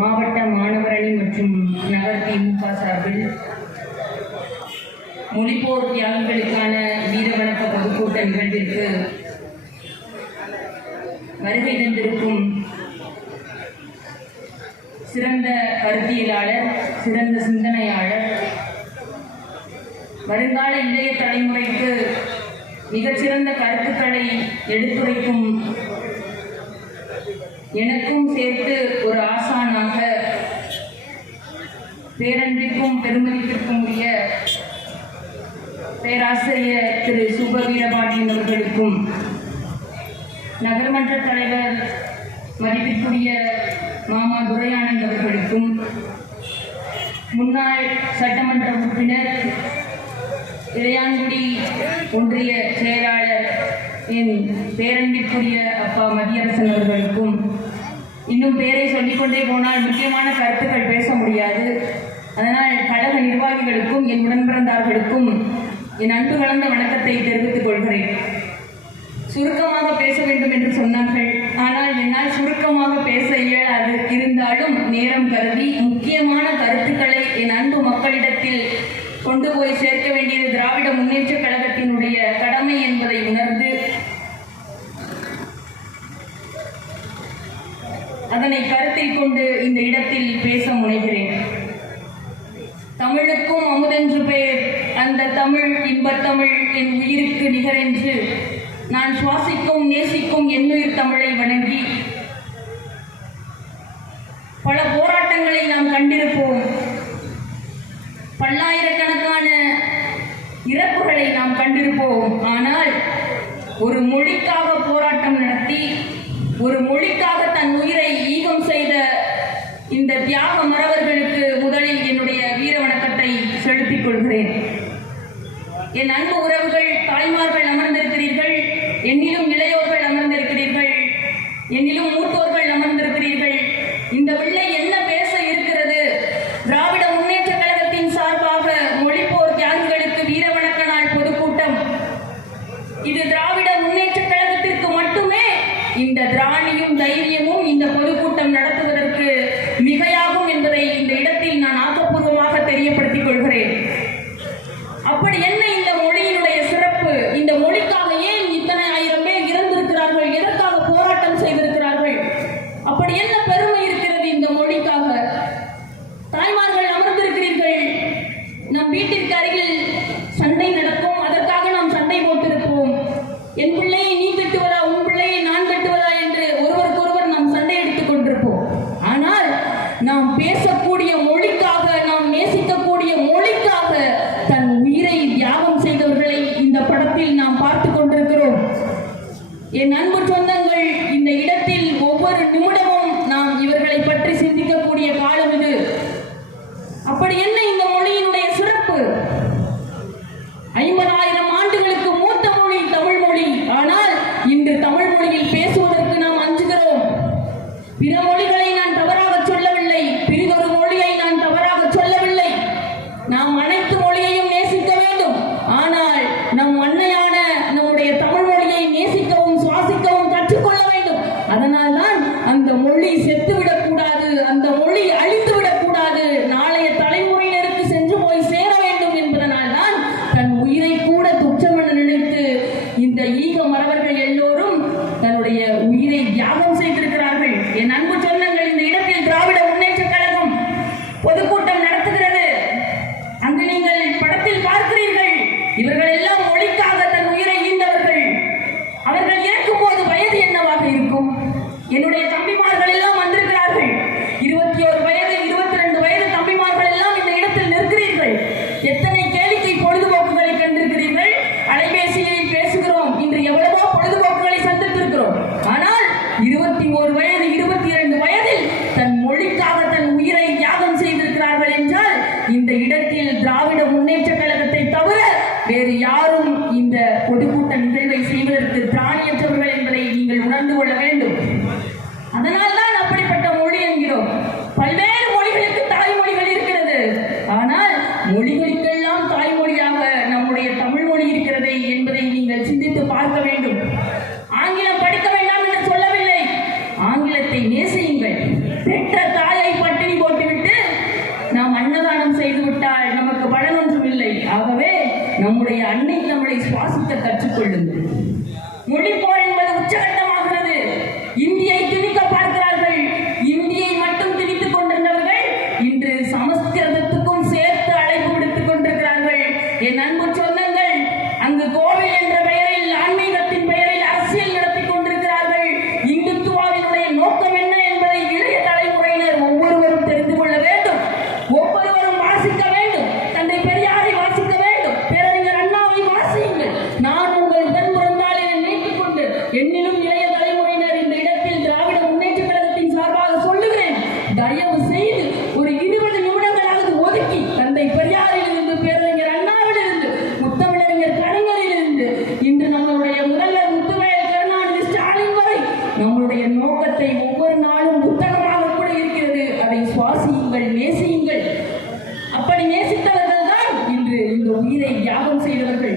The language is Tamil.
மாவட்ட மாணவர் அணி மற்றும் நகர் திமுக சார்பில் மொழிப்போர் தியாகிகளுக்கான வீரவணக்க பொதுக்கூட்ட நிகழ்விற்கு வருகை தந்திருக்கும் சிறந்த கருத்தியலாளர், சிறந்த சிந்தனையாளர், வருங்கால இளைய தலைமுறைக்கு மிகச்சிறந்த கருத்துக்களை எடுத்துரைக்கும் எனக்கும் சேர்த்து ஒரு ஆசானாக பேரன்பிற்கும் பெருமதிப்பிற்கும் உரிய பேராசிரியர் திரு சுப வீரபாண்டியன் அவர்களுக்கும், நகர்மன்ற தலைவர் மதிப்பிற்குரிய மாமா துரையானந்த் அவர்களுக்கும், முன்னாள் சட்டமன்ற உறுப்பினர் இளையான்குடி ஒன்றிய செயலாளர் என் பேரன்பிற்குரிய அப்பா மதியரசன் அவர்களுக்கும், இன்னும் பேரை சொல்லிக்கொண்டே போனால் முக்கியமான கருத்துக்கள் பேச முடியாது. அதனால் கழக நிர்வாகிகளுக்கும் என் உடன்பிறந்தார்களுக்கும் என் அன்பு கலந்த வணக்கத்தை தெரிவித்துக் கொள்கிறேன். சுருக்கமாக பேச வேண்டும் என்று சொன்னார்கள். ஆனால் என்னால் சுருக்கமாக பேச இயலாது. இருந்தாலும் நேரம் கருதி முக்கியமான கருத்துக்களை என் அன்பு மக்களிடத்தில் கொண்டு போய் சேர்க்க வேண்டியது திராவிட முன்னேற்ற கழகத்தினுடைய கடமை என்பதை உணர்ந்து அதனை கருத்தில் கொண்டு இந்த இடத்தில் பேச முனைகிறேன். தமிழுக்கும் அமுதென்று பெயர், அந்த தமிழ் இன்பத்தமிழ் என் உயிருக்கு நிகரென்று நான் சுவாசிக்கும் நேசிக்கும் என்னுயிர் தமிழை வணங்கி பல போராட்டங்களை நாம் கண்டிருப்போம். பல்லாயிரக்கணக்கான இறப்புகளை நாம் கண்டிருப்போம். ஆனால் ஒரு மொழிக்காக போராட்டம் நடத்தி, ஒரு மொழிக்காக தன் உயிரை ஈகம் செய்த இந்த தியாக மறவர்களுக்கு முதலில் என்னுடைய வீர வணக்கத்தை செலுத்திக் கொள்கிறேன். என் அன்பு உறவுகள், தாய்மார்கள் அமர்ந்திருக்கிறீர்கள், என்னிலும் இளையோர்கள் அமர்ந்திருக்கிறீர்கள், என்னிலும் மூத்தோர்கள் அமர்ந்திருக்கிறீர்கள். இந்த பிள்ளை என்ன பேச இருக்கிறது? திராவிட முன்னேற்ற கழகத்தின் சார்பாக மொழிப்போர் தியாகிகளுக்கு வீர வணக்க நாள் பொதுக்கூட்டம். இது திராவிட முன்னேற்ற கழகத்திற்கு மட்டுமே இந்த திராணியும் தைரியமும் இந்த பொதுக்கூட்டம் நடத்துவதற்கு மிகையாகும் என்பதை இந்த இடத்தில் நான் ஆக்கப்பூர்வமாக தெரியப்படுத்திக் கொள்கிறேன். அப்படி என்ன இந்த மொழியினுடைய சிறப்பு? இந்த மொழிக்காக ஏன் இத்தனை ஆயிரம் பேர் இறந்திருக்கிறார்கள்? எதற்காக போராட்டம் செய்திருக்கிறார்கள்? அப்படி என்ன பெருமை இருக்கிறது இந்த மொழிக்காக? தாய்மார்கள் அமர்ந்திருக்கிறீர்கள். நம் வீட்டிற்கு அருகில் சண்டை நடக்கும், அதற்காக நாம் சண்டை போட்டிருப்போம். என் பிள்ளையை நீ திட்டுவதா, உன் பிள்ளையை நான் திட்டுவதா என்று ஒருவருக்கொருவர் நாம் சண்டை எடுத்துக் கொண்டிருப்போம். ஆனால் நாம் பேசக்கூடிய மொழிக்காக, நாம் நேசிக்கக்கூடிய மொழிக்காக தன் உயிரை தியாகம் செய்தவர்களை இந்த படத்தில் நாம் பார்த்து கொண்டிருக்கிறோம். என் அன்பு சொந்தங்கள், இந்த இடத்தில் ஒவ்வொரு நிமிடமும் நாம் இவர்களை பற்றி சிந்திக்கக்கூடிய காலம் இது. அப்படி என்ன இந்த மொழியினுடைய சிறப்பு? 50,000 ஆண்டுகளுக்கு மூத்த மொழி தமிழ் மொழி. ஆனால் இன்று தமிழ் மொழியில் பேசுவதற்கு நாம் அஞ்சுகிறோம். பிற மொழிகளை நான் தவறாக சொல்லவில்லை, பிறிதொரு மொழியை நான் நம்மளுடைய அன்னை தமிழை சுவாசிக்க கற்றுக்கொள்ளுங்கள். மொழிப்போர் என்பது உச்சகட்டமாகிறது. இந்தியை திணிக்க பார்க்கிறார்கள். இந்தியை மட்டும் திணித்துக் கொண்டிருந்தவர்கள் இன்று சமஸ்கிருதத்துக்கும் சேர்த்து அழைப்பு விடுத்துக் கொண்டிருக்கிறார்கள். என் அன்பு சொந்தங்கள், அங்கு கோவில் என்ற பெயரில், ஆன்மீகத்தின் பெயரில் அரசியல் நடத்தி கொண்டிருக்கிறார்கள். இந்துத்துவாவினுடைய நோக்கம் என்ன என்பதை இளைய தலைமுறையினர் ஒவ்வொருவரும் தெரிந்து கொள்ள வேண்டும். ஒவ்வொருவரும் வாசிக்க வேண்டும். தந்தை பெரியாரை வாசிக்க வேண்டும். பேரறிஞர் அண்ணாவை வாசியுங்கள். நான் உங்கள் உடன் பிறந்தால் என நினைத்துக் கொண்டு என்னிலும் இளைய தலைமுறையினர் இந்த இடத்தில் திராவிட முன்னேற்ற கழகத்தின் சார்பாக சொல்லுகிறேன். தயவு செய்து ஒரு 20 நிமிடங்களாவது ஒதுக்கி தந்தை பெரியாரிலிருந்து, பேரறிஞர் அண்ணாவிலிருந்து, முத்தமிழறிஞர் கலைஞரிலிருந்து, இன்று நம்மளுடைய முதல்வர் முத்துவேல் கருணாநிதி ஸ்டாலின் வரை நம்மளுடைய நோக்கத்தை ஒவ்வொரு நாளும் புத்தகமாக கூட இருக்கிறது. அதை சுவாசியுங்கள், நேசியுங்கள். அப்படி நேசித்தவர்கள் தான் இன்று இந்த உயிரை தியாகம் செய்தவர்கள்.